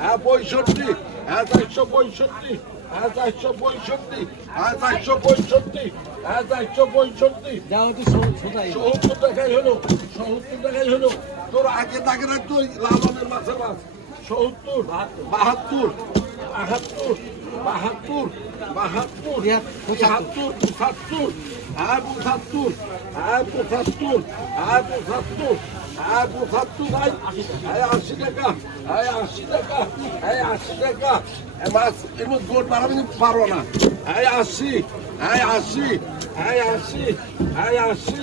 হ্যাঁ পঁয়ষট্টি হ্যাঁ চারশো পঁয়ষট্টি হ্যাঁ চারশো পঁয়ষট্টি হ্যাঁ চারশো পঁয়ষট্টি হ্যাঁ চারশো পঁয়ষট্টি সত্তর টাকাই হলো সত্তর টাকাই হলো। তোর আগে তাকে রাখতো লালনের মাছের মাছ? সত্তর বাহাত্তর বাহাত্তর বাহাত্তর বাহাত্তর পঁচাত্তর। পঁচাত্তর হ্যাঁ পঁচাত্তর হ্যাঁ পঁচাত্তর হ্যাঁ পঁচাত্তর। হ্যাঁ পঁচাত্তর ভাই হ্যাঁ আশি টাকা হ্যাঁ আশি টাকা হ্যাঁ আশি টাকা মাছ মধ্যে গোট বাড়াবে পারো না হ্যাঁ আশি হ্যাঁ আশি হ্যাঁ আশি হ্যাঁ আশি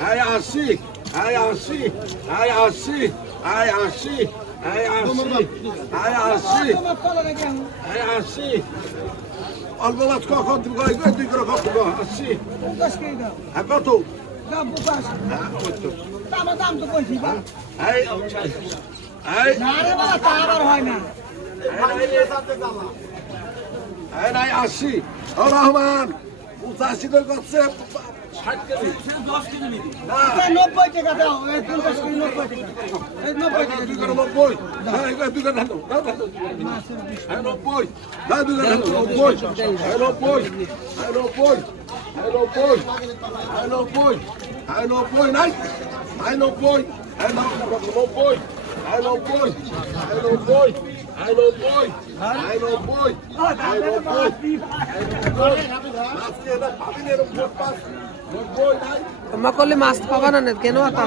হ্যাঁ আশি হ্যাঁ আশি হ্যাঁ আশি হ্যাঁ আশি হ্যাঁ আশি হ্যাঁ আশি হ্যাঁ আশি অল্প দাম তো পাঁচ দাম দাম তো কইছি বা না রে বাবা তা আবার হয় না নাই আসি রহমান পঁচাশি করে করছে não pode, não pode, não pode, não pode, não pode, não não pode, não não pode, não não não não não não não não pode, não pode, não pode, não pode, não pode, não pode, não pode, não pode, não pode, não pode, não pode, não pode, não pode, não pode, নব্বই হ্যাঁ নব্বই হ্যাঁ নব্বই হ্যাঁ নব্বই হ্যাঁ নব্বই আজকে এটা পাবি না এরকম ভোট পাস। নব্বই নাই। তোমরা করলে মাছ পাবা না কেন তা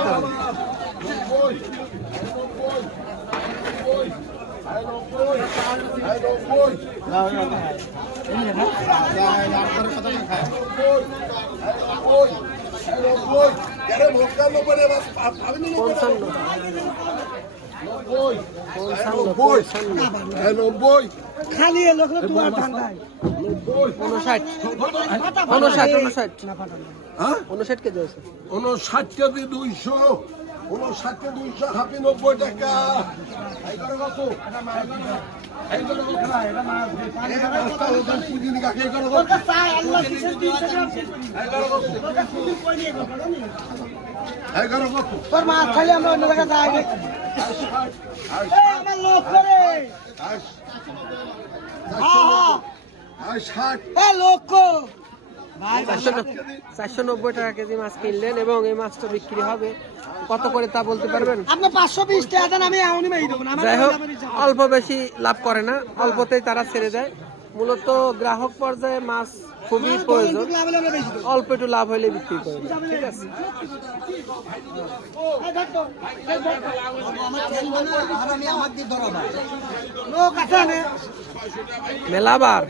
নব্বই নব্বই খালি লোক তো আর ঠান্ডায় উনষাট কেজি আছে উনষাট কেজি দুইশো। উনষাট কেজি দুইশো হাফি নব্বই টাকা। পুঁজি তোর মাছ খালি আমরা অন্য জায়গায় যাই আমার লোক করে। চারশো নব্বই টাকা কেজি মাছ কিনলেন এবং এই মাছটা বিক্রি হবে। কত করে তা বলতে পারবেন? আপনি পাঁচশো বিশ টাকা দেন আমি এমনই মেয়ে দেবো যাই হোক অল্প বেশি লাভ করে না। অল্পতেই তারা ছেড়ে দেয়। মূলত গ্রাহক পর্যায়ে মাছ খুবই প্রয়োজন। অল্প একটু লাভ হইলে বিক্রি করে। মেলাবার।